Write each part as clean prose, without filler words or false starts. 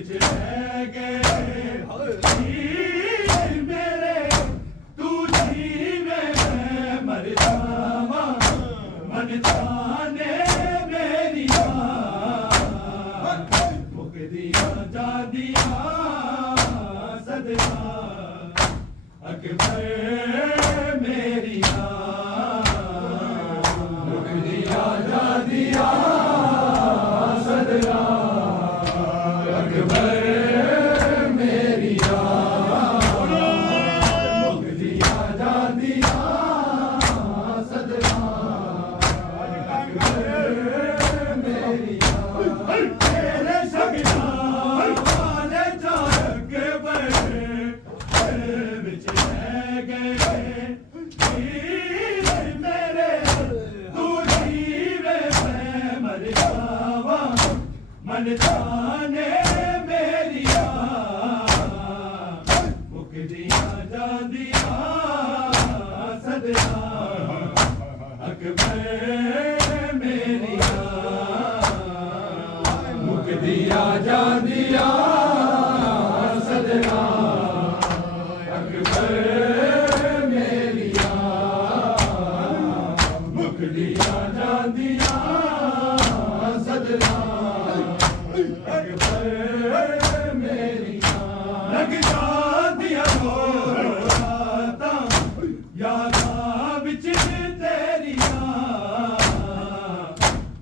बिच रह गए हीर मेरे तू जीवे मैं मर जावा मन जाने मेरिया मुक दिया जा दिया सदका अकबर मेरिया मुक दिया जा दिया सदका अकबर मेरिया मुक दिया जा दिया सदका अकबर मेरिया तेरे सगना वाले चाक बड़े बिच रह गए हीर मेरे तू जीवे मैं मर जावा मन जाने मेरिया मुक दिया जा दिया सदका अकबर मेरिया मुक दिया जा दिया सदका अकबर मेरिया मुक दिया जा दिया सदका अकबर मेरिया लग जा दिया राता यादा बिच तेरिया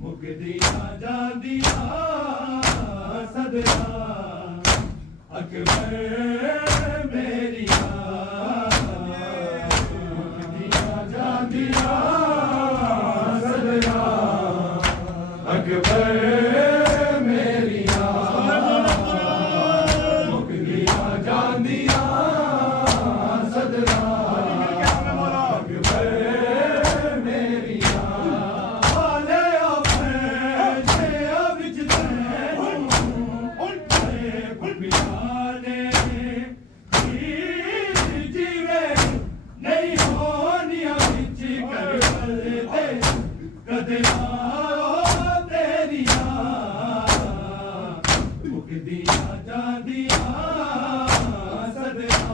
मुक दिया जा दिया सदका अकबर मेरिया मुक दिया जा दिया सदका अकबर मेरिया मुक दिया जा दिया सदका अकबर मेरिया वाले अपने विच जीवे नहीं होनिया बिच कर कदे तेरिया मुक दिया जा दिया सदका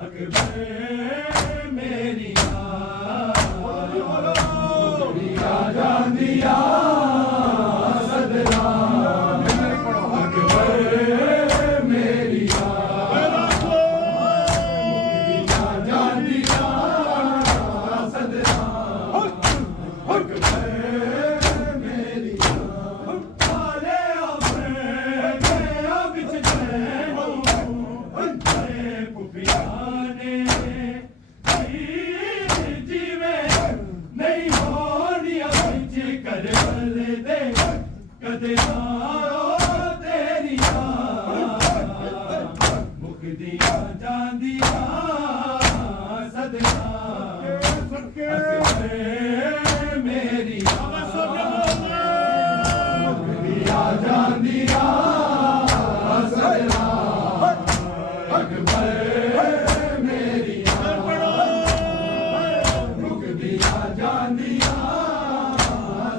अकबर मेरिया मुक दिया जा दिया सदका अकबर मेरिया मुक दिया जा दिया सदका अकबर मेरिया वाले अपने बिच कुपियाने जीवे नहीं होनिया बिच कर दे कदे तेरिया मुक दिया जा दिया सदका अकबर मेरिया मुक दिया जा दिया सदका अकबर मेरिया मुक दिया जा दिया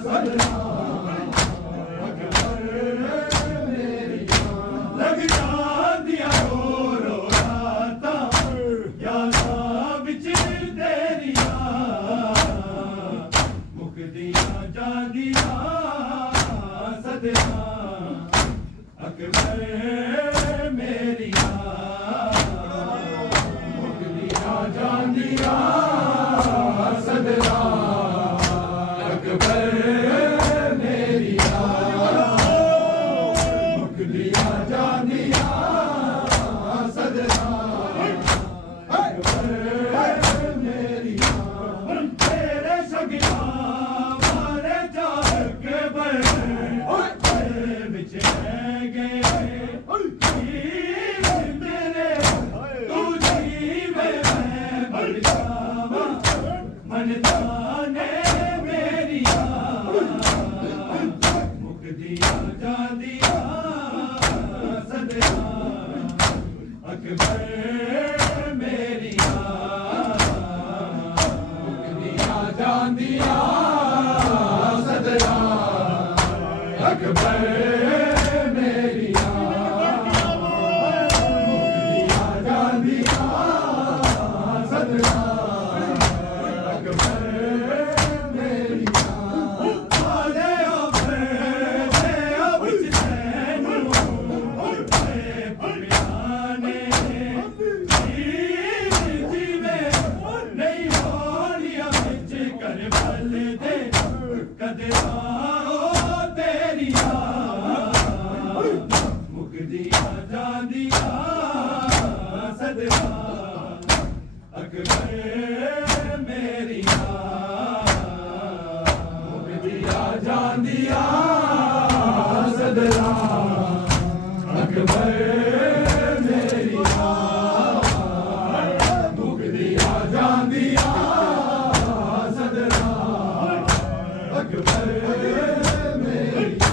सदका अकबर मेरिया लग जा दिया रो राता यादा बिच तेरिया मुक दिया जा दिया सदका अकबर मेरिया मुक दिया जा दिया सदका अकबर मेरिया मुक दिया जा दिया सदका अकबर मेरिया तेरे सगना वाले चाक बड़े बिच रह गए हीर मेरे तू जीवे मैं मर जावा मन जाने मेरिया मुक दिया जा दिया सदका अकबर मेरिया मुक दिया जा दिया सदका अकबर मेरिया सदिया तेरिया मुकदिया जांदिया सदिया अकबर मेरिया मुकदिया जांदिया सदिया अकबर मेरिया मुकदिया जांदिया सदिया अकबर मेरिया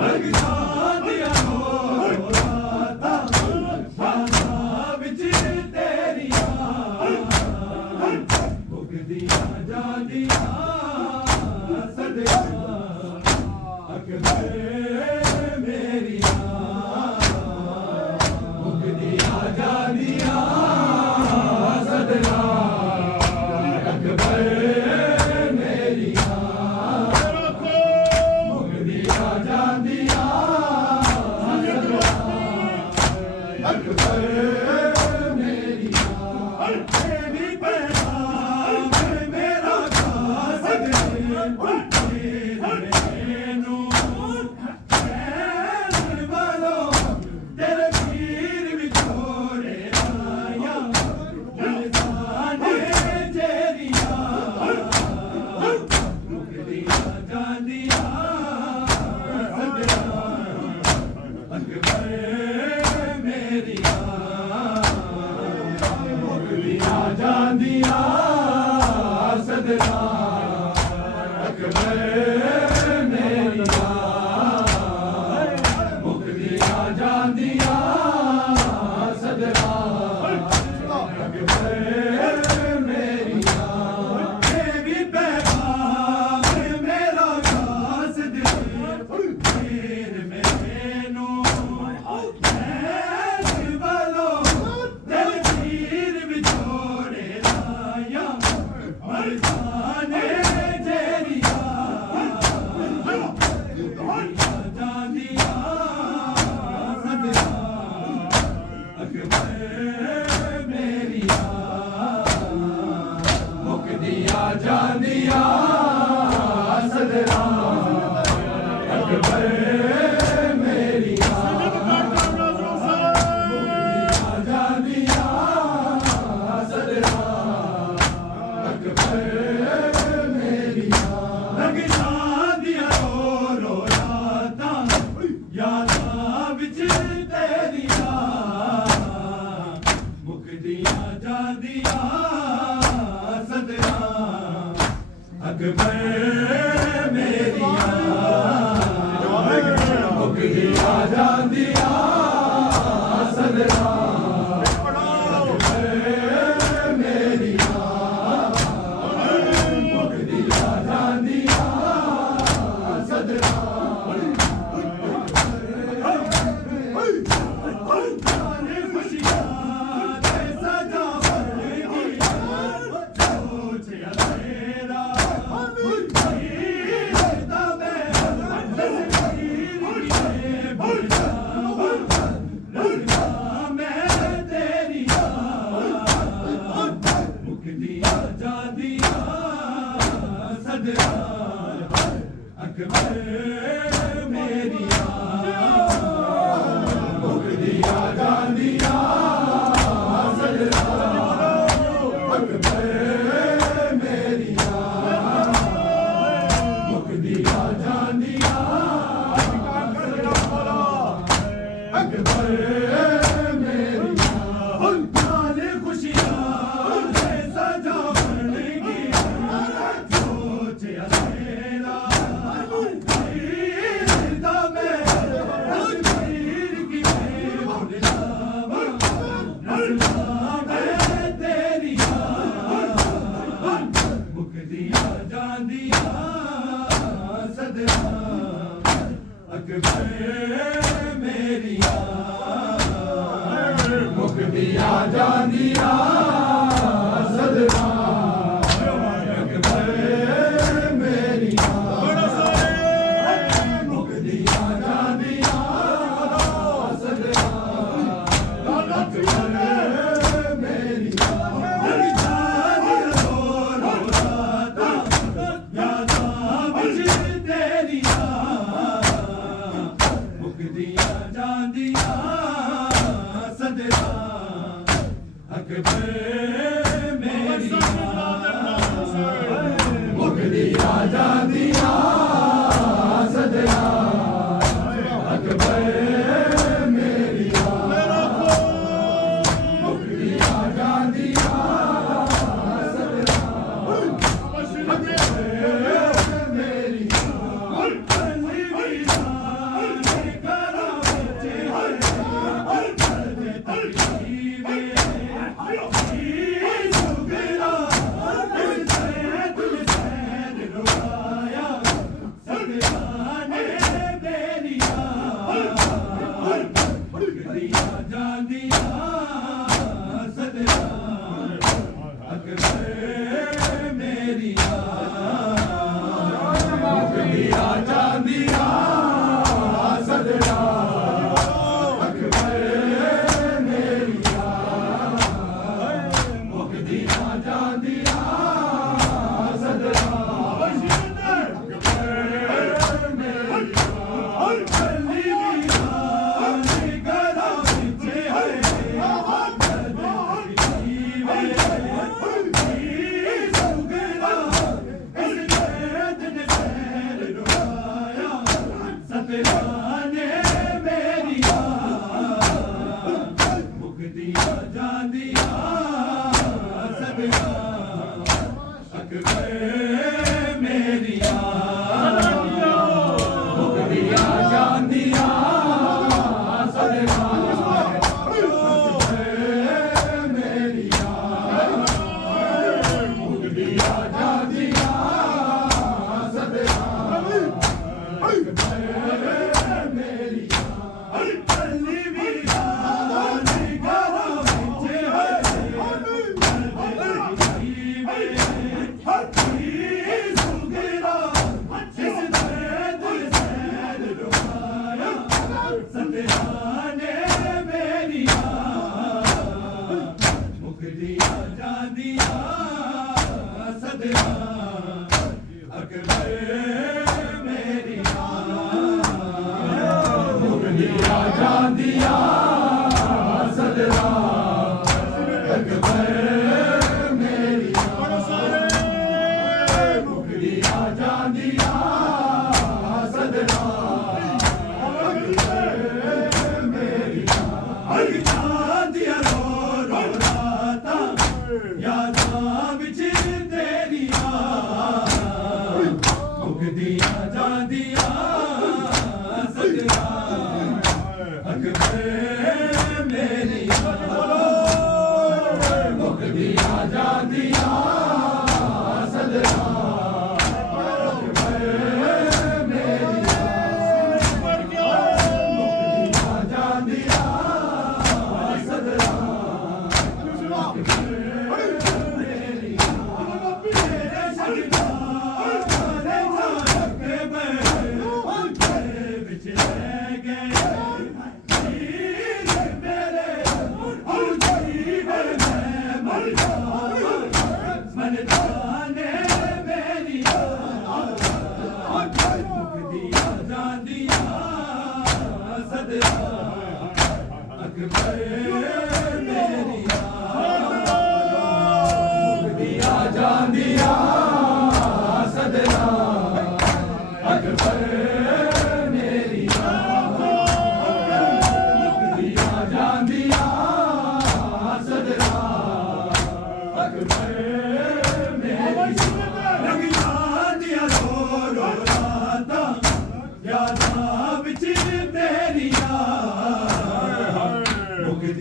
लगदा दिया राता बासा विच तेरिया मुकदिया जांदिया सदिया अकबर मेरिया मुकदिया जांदिया सदिया अकबर मेरिया मुकदिया जांदिया अकबर मेरिया तेरी पैगाम मेरा खास दे मैनू चैन वालो तेरे पीर विछोड़े आया जाने जेरिया मुकदिया जांदिया सदिया अकबर मेरिया मुकदिया जांदिया सदिया अकबर मेरिया मुकदिया जांदिया सदिया अकबर मेरिया देवी पैगाम मेरा खास दे फिर मैनू चैन वालो दिल पीर विछोड़े लाया मर जाने जेरिया जांदिया सदिया अकबर मेरिया मुकदिया जांदिया सदिया अकबर मेरिया मुकदिया जांदिया सदिया अकबर मेरिया लगदा दिया रो राता यादां विच तेरिया मुकदिया जांदिया सदिया अकबर मेरिया मुकदिया जांदिया सदिया अकबर मेरिया मुकदिया जांदिया सदिया जाने खुशियां ते सजा भरगी सोचिया तेरा जीता मैं तस्वीर की भूल जाऊं लगदा मैं तेरिया मुकदिया जांदिया सदिया अकबर मेरिया मुकदिया जांदिया सदिया अकबर मेरिया मुकदिया जांदिया अकबर मेरिया जाने खुशियां ते सजा बनगी सोचिया तेरा जीता मैं तस्वीर की भूल जाऊं नज़ला मैं तेरिया मुकदिया जांदिया सदिया अकबर मेरिया मुकदिया जांदिया सदिया अकबर मेरिया मुकदिया जांदिया सदिया अकबर मेरिया लगदा दिया रो राता यादां विच अकबर मेरिया मुगलिया जादिया सदरा अकबर मेरिया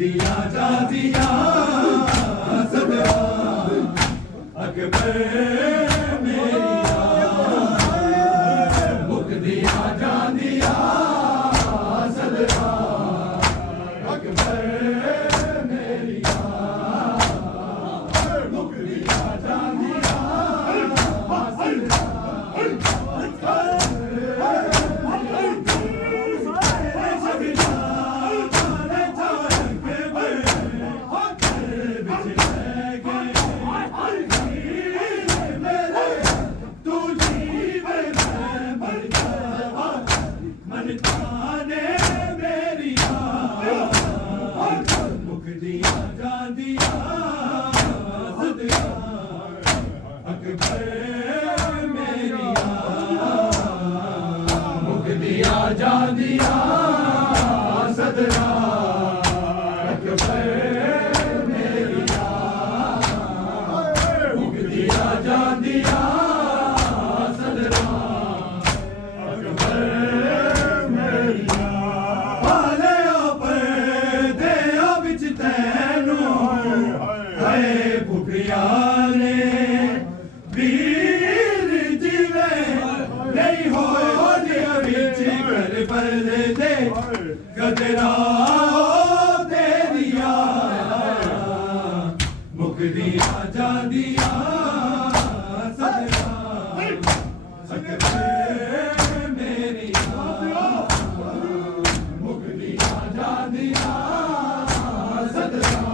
मुगलिया जादिया सदरा बदले दे कदरा तेरिया मुकदिया जादिया सदरा मेरिया मुकदिया जादिया सदरा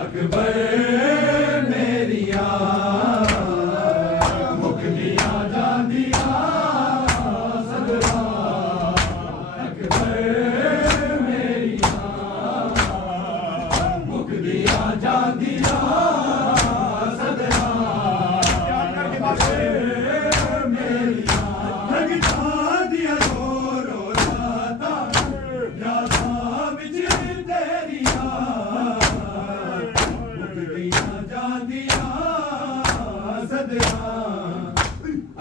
अकबर मेरिया मुकदिया जादिया सदरा अकबर मेरिया मुकदिया जादिया सदरा मेरिया लगता दिया रो रो जाता यादा बिच तेरिया जादिया सदरा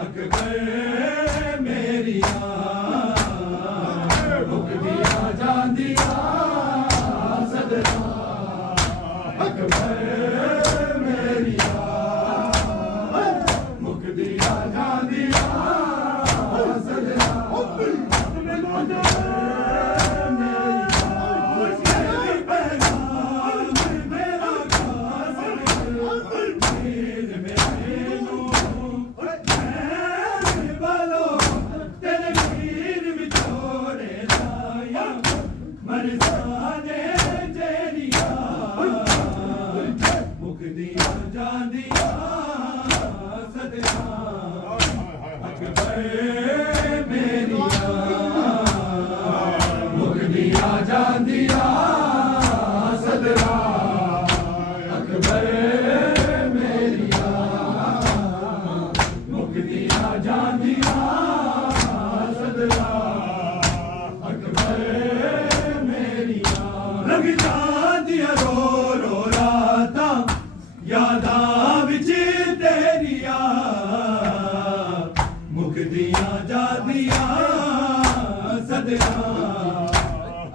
अकबर मेरिया मुकदिया जादिया सदरा अकबर मेरिया मुकदिया जादिया सदरा मरजाने तेरिया मुकदिया जादिया सदरा अकबर मेरिया मुकदिया जादिया सदरा अकबर मेरिया मुकदिया जादिया सदरा अकबर लगता दिया रो रो राता यादा बिच तेरिया मुकदिया जादिया सदरा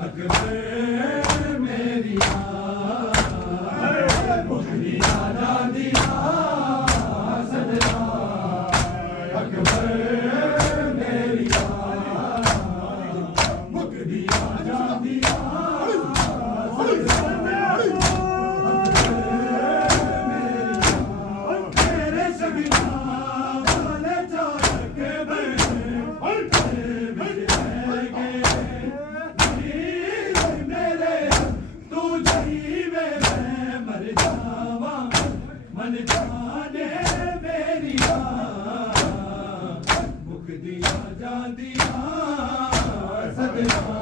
अकबर मेरिया मुकदिया जादिया सदरा अकबर मेरिया मुकदिया जादिया मन जाने मेरिया मुकदिया जादिया सदरा